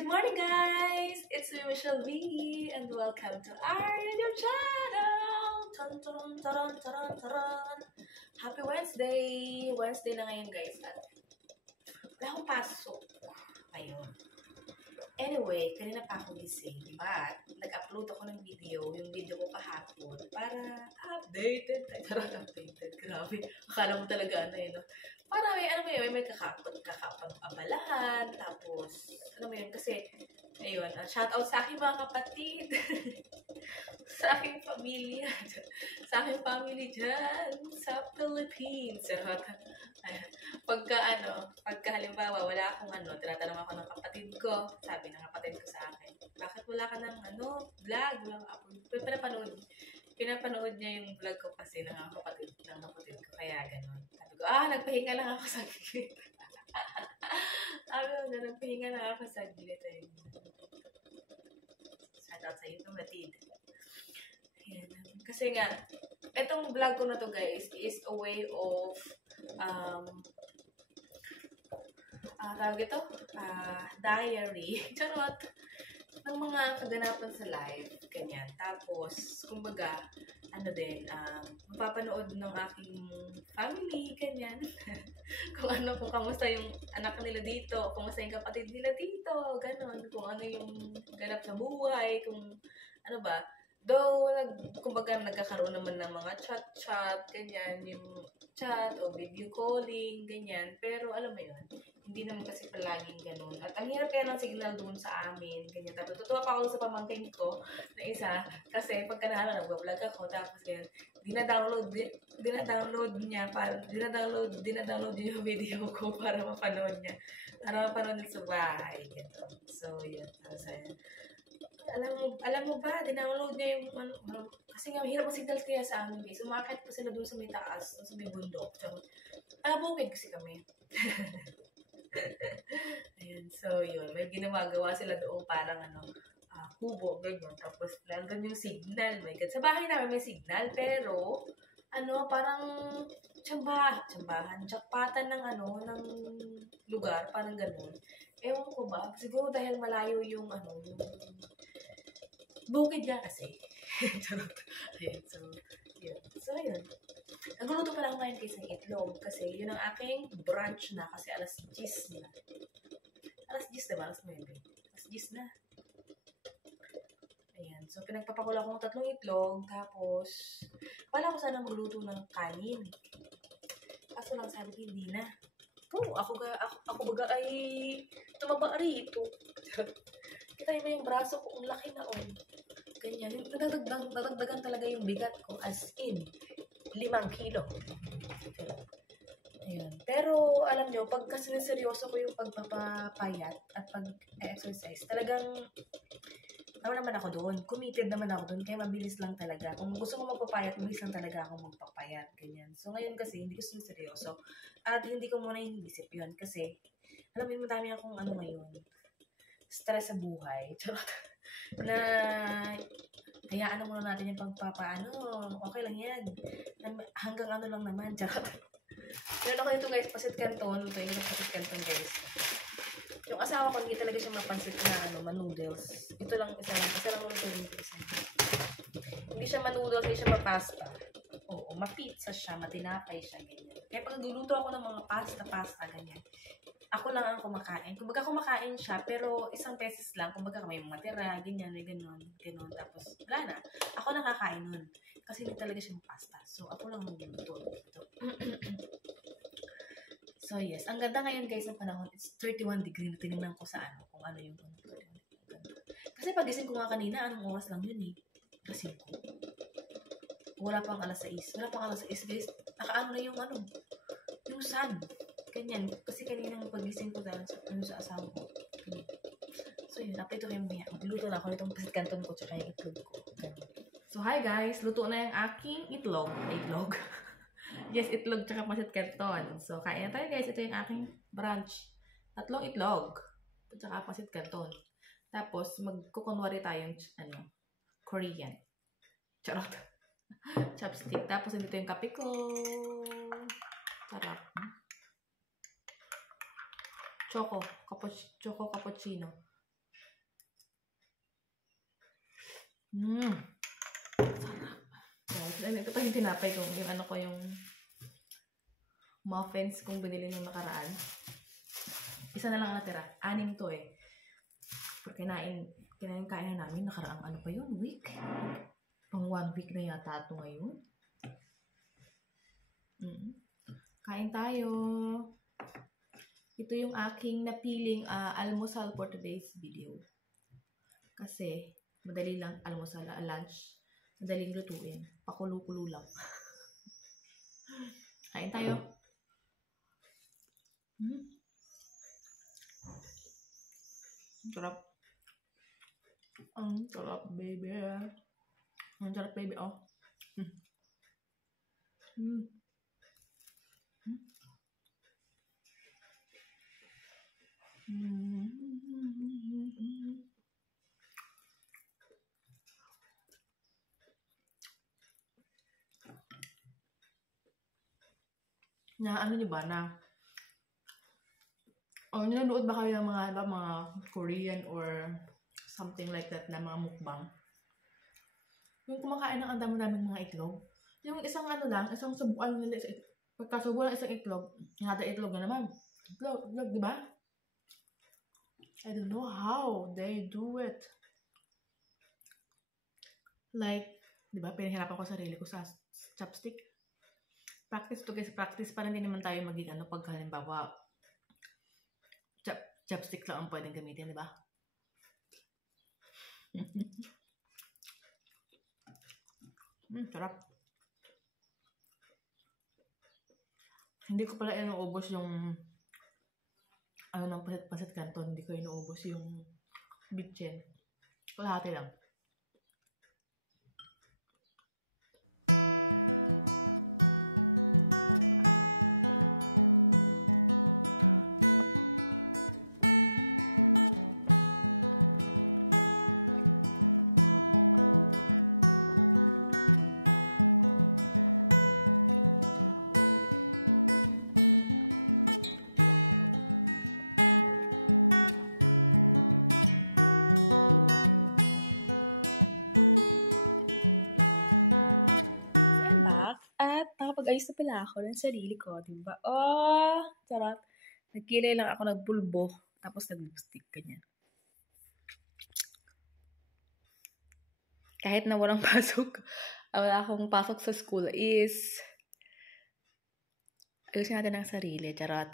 Good morning, guys! It's me, Michelle V, and welcome to our YouTube channel! Taran, taran, taran, taran, taran. Happy Wednesday! Wednesday na ngayon, guys. At wala akong pasok. Ayun. Anyway, kanina pa ako gising, but nag-upload ako ng video, yung video ko kahapon, para updated. Ay, tarang updated. Grabe. Akala mo talaga ano yun, no? Para may kakapag-abalahan, tapos, kasi, ayun, shoutout sa aking mga kapatid, sa aking pamilya, sa aking family dyan, sa Philippines. Pagka halimbawa, wala akong tinatanong ako ng kapatid ko, sabi ng kapatid ko sa akin, bakit wala ka ng vlog, walang upload, pinapanood niya yung vlog ko kasi ng kapatid ko, kaya gano'n. Sabi ko, nagpahinga lang ako saglit. Nagpahinga lang ako saglit. Shout out sa iyo, kapatid. Ayan. Kasi nga, itong vlog ko na to, guys, is a way of, tawag ito, diary. Charot. Ng mga kaganapan sa life, ganyan. Tapos, kumbaga, mapapanood ng aking family, ganyan. kung kamusta yung anak nila dito, kamusta yung kapatid nila dito, ganon. Kung ano yung ganap sa buhay, kung ano ba. Though, kumbaga, nagkakaroon naman ng mga chat, ganyan, yung chat o video calling, ganyan. Pero, alam mo yun, hindi naman kasi palaging ganun. At ang hirap kaya ng signal doon sa amin, ganyan. Tapos, tutuwa pa ako sa pamangkin ko na isa, kasi pagka nag-vlog ako, tapos yan, dina-download niya yung video ko para mapanood niya. Para mapanood sa bahay. Ganun. So, yun. Tapos, alam mo ba, dinownload niya yung kasi nga, hirap ang signal kaya sa amin, guys. Umakit pa sila doon sa may taas, sa may bundok. Bukid kasi kami. Ayan, so yun, may ginagawa sila doon parang kubo, ganyan. Tapos, nandun yung signal. My God. Sa bahay namin may signal, pero, parang tsambahan, ng lugar, parang ganun. Ewan ko ba, siguro dahil malayo yung bukid nga kasi. Ayan, so, yun. So, yun. Nagluluto pa lang ngayon kasi ng itlog kasi yun ang aking brunch na kasi alas 10 na. Alas 10 diba? Alas 9. Alas 10 na. Ayan. So, pinagpapakula ko ng 3 itlog. Tapos, wala ko sana magluto ng kanin. Kaso lang sabi ko, hindi na. Ako baga ay tumaba rito. Kita ba yung braso ko? Ang laki na ganyan. Nadagdagan talaga yung bigat ko as in 5 kilo. Ayan. Pero, alam nyo, pag kasi seryoso ko yung pagpapapayat at pag-exercise, talagang, naman ako doon. Committed naman ako doon, kaya mabilis lang talaga. Kung gusto ko magpapayat, mabilis lang talaga ako magpapayat. Ganyan. So, ngayon kasi, hindi ko seryoso. At hindi ko muna inisip yun kasi, alam mo, madami akong ngayon, stress sa buhay. Charot. Na, hayaan muna natin yung okay lang yan. Hanggang lang naman, charot. Meron ako ito, guys, pasit canton. Ito yung pasit canton, guys. Yung asawa ko, hindi talaga siya mapansit na manoodles. Ito lang, isa lang ito isa. Hindi siya manoodles, hindi siya mapasta. Oo, mapizza siya, matinapay siya, ganyan. Kaya pag nagluluto ako ng mga pasta, ganyan, ako lang ang kumakain. Kumbaga kumakain siya, pero isang beses lang. Kumbaga may matira, ganyan, ganon. Tapos, wala na. Ako nakakain nun. Kasi hindi talaga siya pasta. So, ako lang magluluto. So, yes. Ang ganda ngayon, guys, ng panahon. It's 31 degree na tinignan ko sa kung ano yung kasi pagising ko nga kanina, anong oras lang yun eh? Gising ko. Wala pang alas 6. Guys. Nakaano na yung yung sun. Ganyan. Kasi kaninang pagising ko dahil sa asawa ko. Ganyan. So, yun. Update ko kayo mamaya. Magluto na ako nitong pasit canton ko tsaka yung itlog ko. Ganyan. So, hi guys. Luto na yung aking itlog. Yes, itlog tsaka pasit canton. So, kain na tayo guys. Ito yung aking brunch. 3 itlog. Tsaka pasit canton. Tapos, magkukunwari tayong Korean. Charot. Chopstick. Tapos, dito yung kape ko. Sarap. Choco cappuccino. Sarap. Ito pa yung tinapay ko. Yung ano ko, yung muffins kung binili nung nakaraan. Isa na lang natira. 6 to eh. Pero kinain na namin. Nakaraang ano pa yun? Week? Pang 1 week na yata ito ngayon. Kain tayo. Ito yung aking napiling almusal for today's video. Kasi madali lang almusal, lunch. Madaling lutuin. Pakulo-kulo lang. Kain tayo. Sarap. Ang sarap, baby. Ang sarap, baby. Oh. Na ano niyo ba na nanonood ba kayo ng mga Korean or something like that na mga mukbang? Yung kumakain ng ang dami-daming mga itlog. Yung isang isang subuan nila, pagkasubo ng isang itlog, nada itlog na naman. Itlog, di ba? I don't know how they do it. Like, di ba, pinahirapan ko sarili ko sa chopstick. Practice to guys, practice para hindi naman tayo maging pag halimbawa chopstick lang ang pwedeng gamitin, di ba? Sarap. Hindi ko pala inuubos yung ng pasit canton. Hindi ko inuubos yung bitchen. Kalahati lang. At nakapag-ayos na pala ako ng sarili ko, diba? Oh, sarap. Nagkilay lang ako, nagpulbo, tapos nag-lipstick, ganyan. Kahit na walang pasok, wala akong pasok sa school is, ayusin natin ang sarili, charot.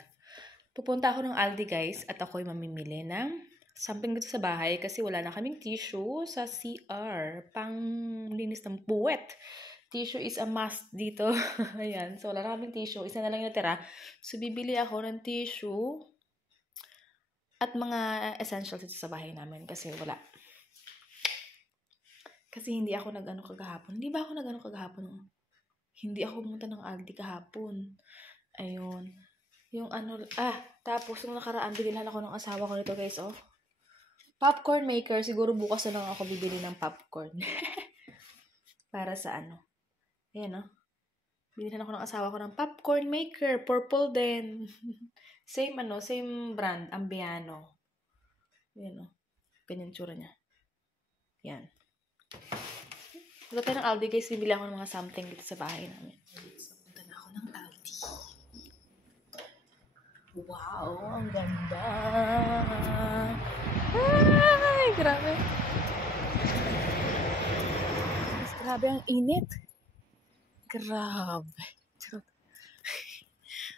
Pupunta ako ng Aldi, guys, at ako'y mamimili ng something dito sa bahay kasi wala na kaming tissue sa CR, pang linis ng puwet. Tissue is a must dito. Ayan. So, wala na kaming tissue. Isa na lang yung natira. So, bibili ako ng tissue at mga essentials dito sa bahay namin kasi wala. Kasi hindi ako nag-ano kagahapon. Hindi ba ako nag-ano kagahapon? Hindi ako pumunta ng Aldi kahapon. Ayun. Yung tapos yung nakaraan, binilhan ako ng asawa ko nito, guys, oh. Popcorn maker. Siguro bukas na lang ako bibili ng popcorn. Para sa Ayan, oh. Binilhan ako ng asawa ko ng popcorn maker. Purple din. Same brand. Ambiano. Ayan, oh. Ganyan tsura niya. Yan. Wala tayo ng Aldi, guys. Bibili ako ng mga something dito sa bahay namin. Punta na ako ng Aldi. Wow, ang ganda. Ay, grabe. Grabe ang init. Grabe.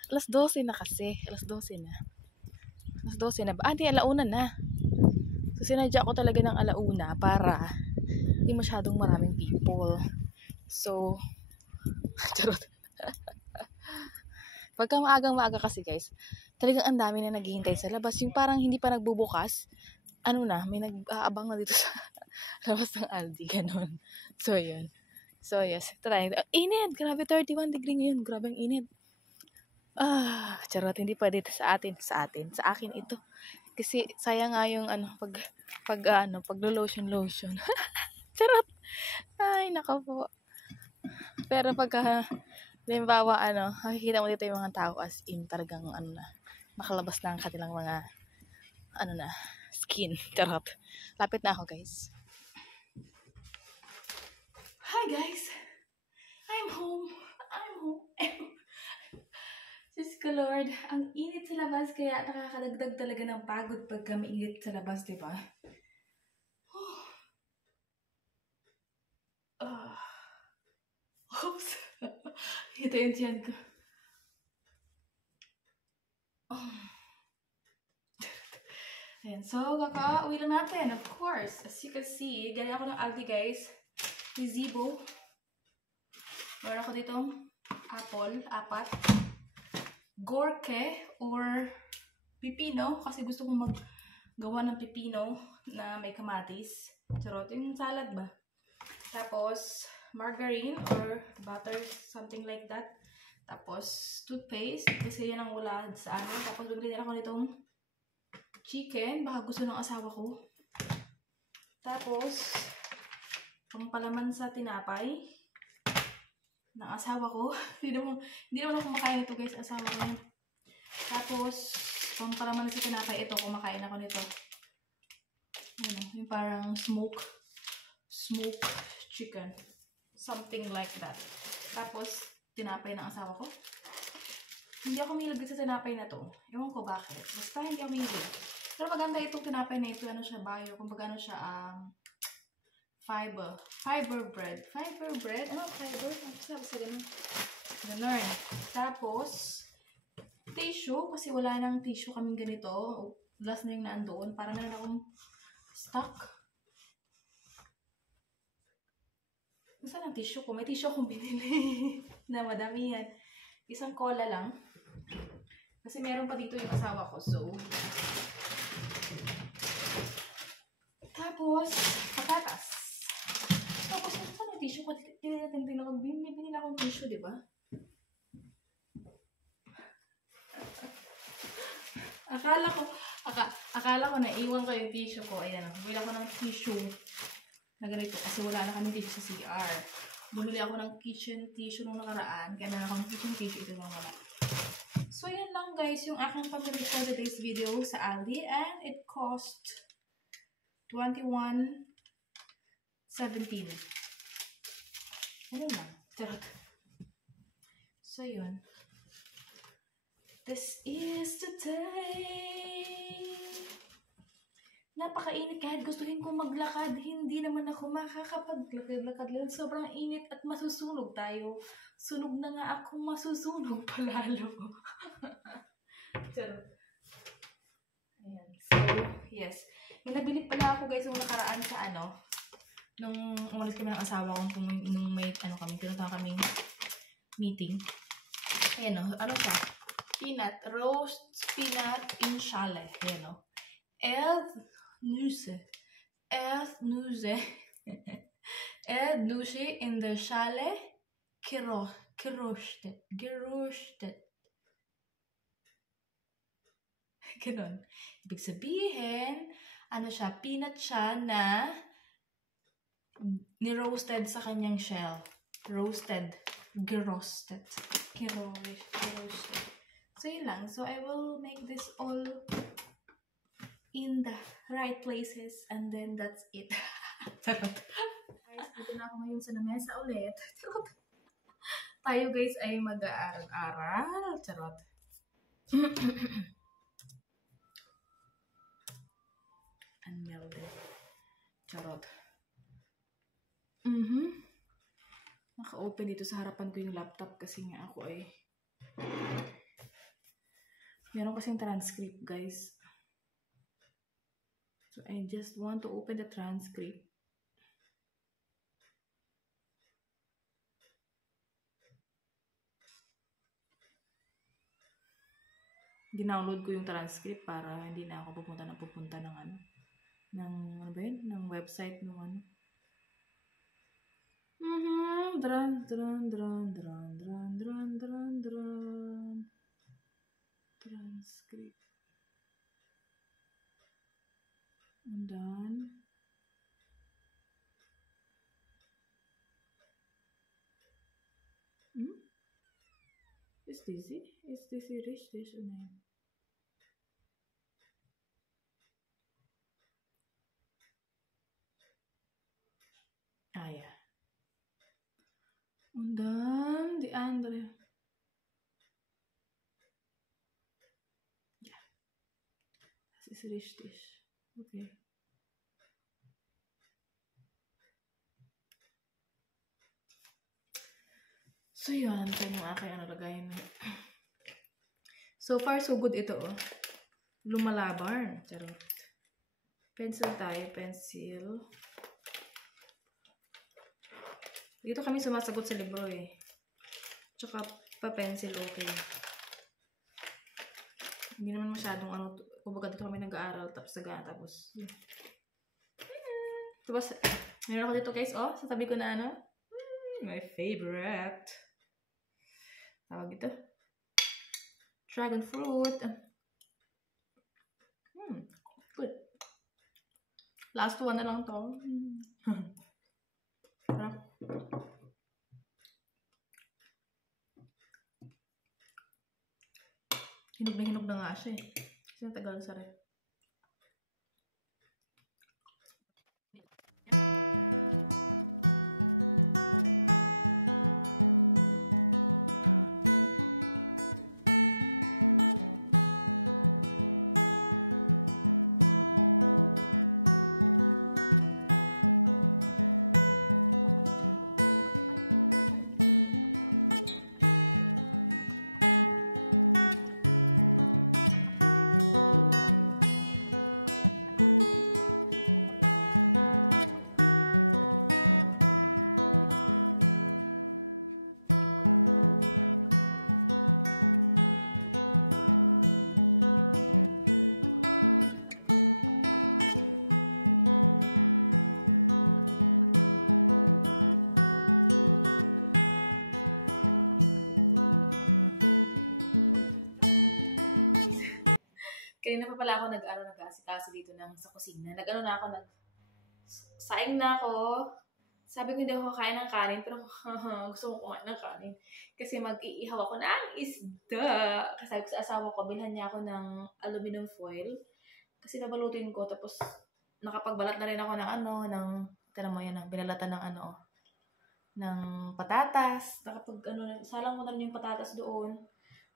Alas 12 na kasi. Alas 12 na. Di, alauna na. So, sinadya ko talaga ng alauna para hindi masyadong maraming people. So, charot. Pagka maagang-maaga kasi, guys, talagang ang dami na naghihintay sa labas. Yung parang hindi pa nagbubukas, may nag-aabang na dito sa labas ng Aldi. Ganon. So, yun. So, yes. Try. Init! Grabe, 31 degree ngayon. Grabe ang init. Charot. Hindi pwede ito sa atin. Sa akin ito. Kasi, sayang nga yung, pag-lotion. Charot. Ay, nako po. Pero pagka, limbawa, makikita mo dito yung mga tao as in, talagang, nakalabas na ang kanilang mga, skin. Charot. Lapit na ako, guys. Hi guys! I'm home! I'm home! Diyos ko Lord, ang init sa labas kaya nakakadagdag talaga ng pagod pagka mainit sa labas, di ba? Oops! Ito yung tiyan ko. Ayan, so kaka-uwi lang natin, of course. As you can see, galing ako ng Aldi guys. Gazebo. Meron ako ditong apple, 4. Gorke or pipino kasi gusto kong maggawa ng pipino na may kamatis. Charot, yung salad ba? Tapos margarine or butter, something like that. Tapos toothpaste kasi yan ang wala sa ano. Tapos bibili din ako nitong chicken, baka gusto ng asawa ko. Tapos pampalaman sa tinapay ng asawa ko. Hindi naman ako kumakain nito guys, asawa ko yun. Tapos, pampalaman sa tinapay ito, kumakain ako nito. Ano, yung parang smoke chicken. Something like that. Tapos, tinapay ng asawa ko. Hindi ako milig sa tinapay na to. Ewan ko bakit. Basta hindi ako milig. Pero maganda itong tinapay na ito. Ano siya, bio. Kumbaga ano siya, fiber bread. Ano fiber? Ano sabi sa ganun? Ganun. Tapos, tissue. Kasi wala nang tissue kaming ganito. Last na yung naandoon. Para meron akong stock. Saan ang tissue ko? May tissue akong binili. Na madami yan. Isang cola lang. Kasi meron pa dito yung asawa ko. So, tapos, patatas. Tapos, saan yung tissue ko? Binili na akong tissue, di ba? Akala ko naiwan ko yung tissue ko. Ayan, bumili ako ng tissue na ganito kasi wala na kami tissue sa CR. Bumili ako ng kitchen tissue nung nakaraan. Kaya na ako ng kitchen tissue. Ito lang wala. So, yun lang guys yung aking pag-review for today's video sa Aldi. And it cost $21.17. Ano lang. Charot. So, yun. This is the day. Napakainit kahit gustuhin kong maglakad. Hindi naman ako makakapaglakad-lakad lang. Sobrang init at masusunog tayo. Sunog na nga ako, masusunog palalo. Charot. Ayan. So, yes. May nabili pala ako guys yung nakaraan sa ano. Nung umalis kami ng asawa ko, nung may kami, pinunta kami meeting. Ayan o, ano siya? Peanut, roast peanut in chalet. Ayan o. Erdnüsse in the chalet geröstet. Ganon. Ibig sabihin, ano siya, peanut siya na ni-roasted sa kanyang shell. Geröstet. So, yun lang. So, I will make this all in the right places and then that's it. Charot. Guys, dito na ako ngayon sa lamesa ulit. Charot. Tayo guys ay mag-aaral-aral. Charot. Unmelded. Charot. Naka-open dito sa harapan ko yung laptop kasi nga ako ay meron kasing transcript guys. So I just want to open the transcript. Dinownload ko yung transcript para hindi na ako pupunta ng ano. Ng ano ba yun? Ng website ng ano. Transcript. And done. Is this it? Is this reach this name? Ah, yeah. Und dann die andere. Ja, das ist richtig. Okay. So yun, tayo yung aking lagayin. So far, so good ito, oh. Lumalaban. Charot. Pencil tayo, pencil. Dito kami sumasagot sa libro eh. Tsaka pa-pencil, okay. Hindi naman masyadong ano, kumbaga dito kami nag-aaral, tapos tapos, meron ako dito guys, oh, sa tabi ko na ano, my favorite. Tawag ito. Dragon fruit. Good. Last one na lang to. Sarap. Hinog na nga siya eh. Kasi natagal sa ref. Kanina pa pala ako nag-asikaso dito sa kusina. Saing na ako. Sabi ko hindi ako kakain ng kanin, pero gusto ko kumain ng kanin. Kasi mag-iihaw ako ng isda. Kasi sabi ko sa asawa ko, bilhan niya ako ng aluminum foil. Kasi babalutin ko, tapos nakapagbalat na rin ako binalatan ng patatas. Salang ko na rin yung patatas doon.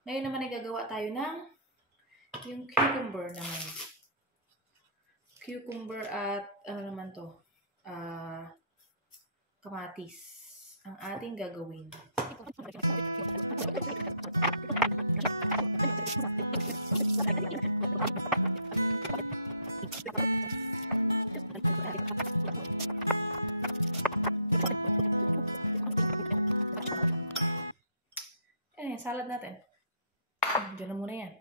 Ngayon naman nagagawa tayo ng yung cucumber naman. Cucumber at kamatis ang ating gagawin. Salad natin. Diyan na muna yan.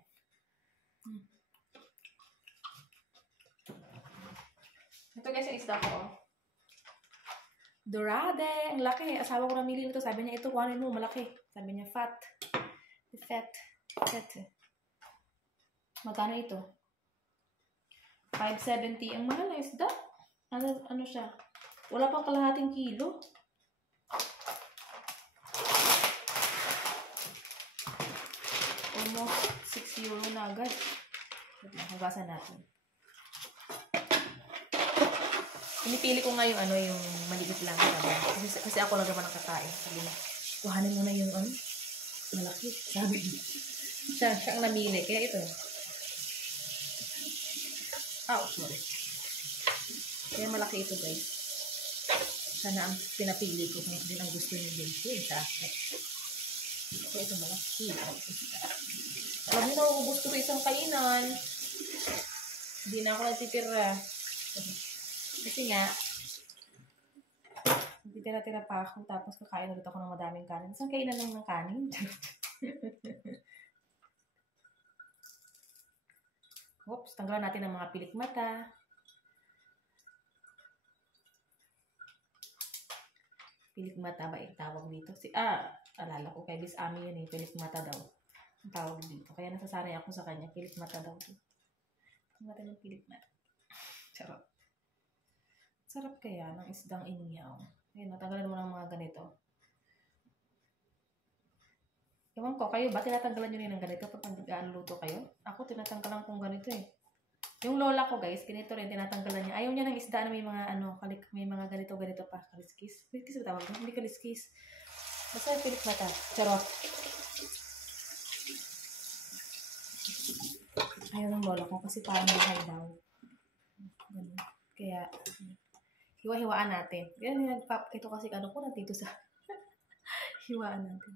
Ito guys yung isda ko. Dorade. Ang laki. Asawa ko namili nito. Sabi niya, ito kuhanin mo. Malaki. Sabi niya, fat. Magkano ito? 570. Ang mahal na isda. Ano siya? Wala pang kalahating kilo. Almost 6 euro na agad. Hugasan natin. Pinipili ko nga yung maliit lang. Kasi ako lang naman ang kakain. Sabi na, kuhanin mo na yung malaki. Sabi niya. Siya ang namili. Kaya ito. Sorry. Kaya malaki ito guys. Siya na ang pinapili ko kung din ang gusto niyo din. Sa akin. Kaya ito malaki. Alam niyo na ako gusto ko isang kainan. Hindi na ako nagtitira. Kasi nga, tira-tira pa ako, tapos kakain ulit ako ng madaming kanin. Saan kainan lang ng kanin? Oops, tanggalan natin ang mga pilik mata. Pilik mata ba tawag dito? Alala ko kay Bis Ami yun eh, pilik mata daw. Ang tawag dito. Kaya nasasanay ako sa kanya, pilik mata daw. Tanggalan ng pilik mata. Charot. Sarap kaya ng isdang inihaw. Ayun, natanggalan mo ng mga ganito. Ewan ko, kayo ba tinatanggalan nyo rin ng ganito pag nag-luto kayo? Ako, tinatanggalan kong ganito eh. Yung lola ko guys, ganito rin, tinatanggalan niya. Ayaw niya ng isda na may mga may mga ganito pa. Kaliskis? Kaliskis ba tawag? Hindi kaliskis. Basta yung pilik mata. Charot. Ayaw ng lola ko kasi parang buhay daw. Ganun. Kaya, hiwa-hiwaan natin. Yan, ito kasi ano ko nandito sa hiwaan natin.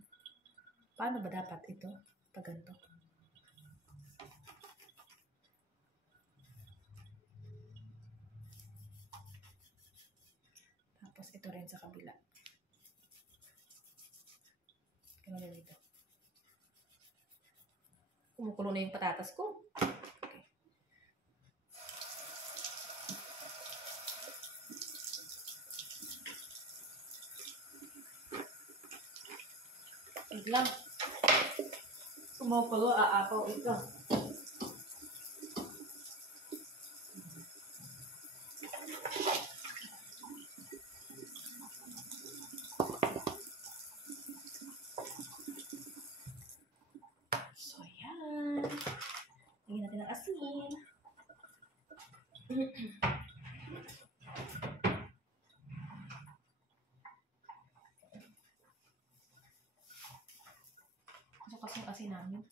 Paano ba dapat ito? Pag ganito. Tapos ito rin sa kabila. Ganun din dito. Kumukulo na yung patatas ko. Okay. Wait lang. Kumukulo, aapaw ito. So, yan. Lagyan natin ng asin. Gusto kasi yung asin namin.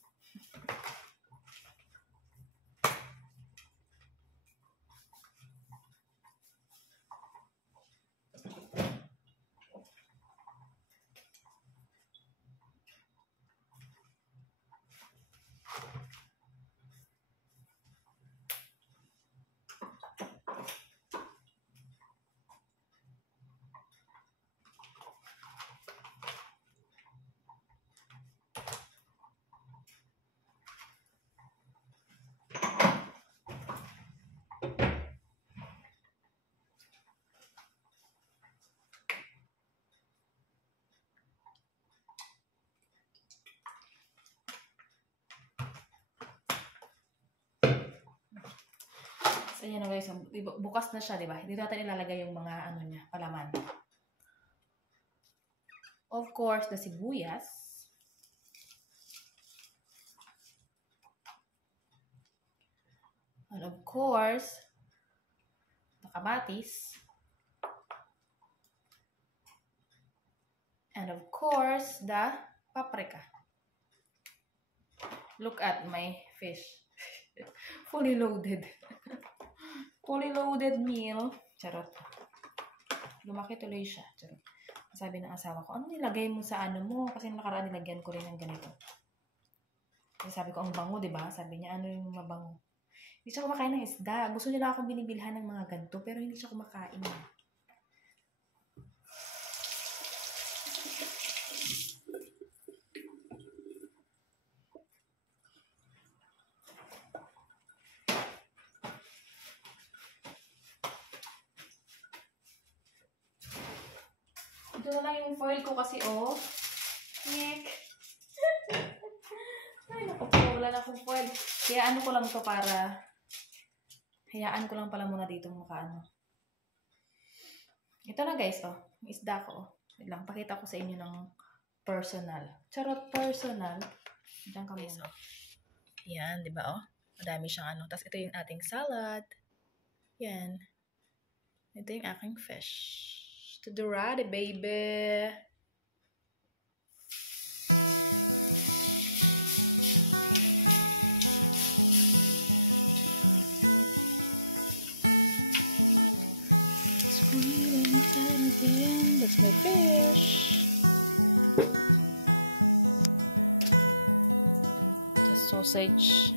So, yan na guys. Bukas na siya, di ba? Dito natin ilalagay yung mga ano niya, palaman. Of course, the sibuyas. And of course, the kamatis. And of course, the paprika. Look at my fish. Fully loaded. Fully loaded meal. Charot. Lumaki tuloy siya. Charot. Sabi ng asawa ko, ano nilagay mo sa ano mo? Kasi nakaraan nilagyan ko rin ng ganito. Kasi sabi ko, ang bango, diba? Sabi niya, ano yung mabango? Hindi siya kumakain ng isda. Gusto nila akong binibilhan ng mga ganito, pero hindi siya kumakain. Ito na lang yung foil ko kasi, oh. Nick. Ay, naku po. Wala na akong foil. Kaya ano ko lang to para... Hayaan ko lang pala muna dito makaano. Ito na guys, oh. Yung isda ko, oh. Wait lang, pakita ko sa inyo ng personal. Charot, personal. Diyan ka muna. Yan, di ba, oh? Madami siyang ano. Tapos ito yung ating salad. Yan. Ito yung aking fish. To the ready, baby. Squid and salmon. That's my fish. The sausage.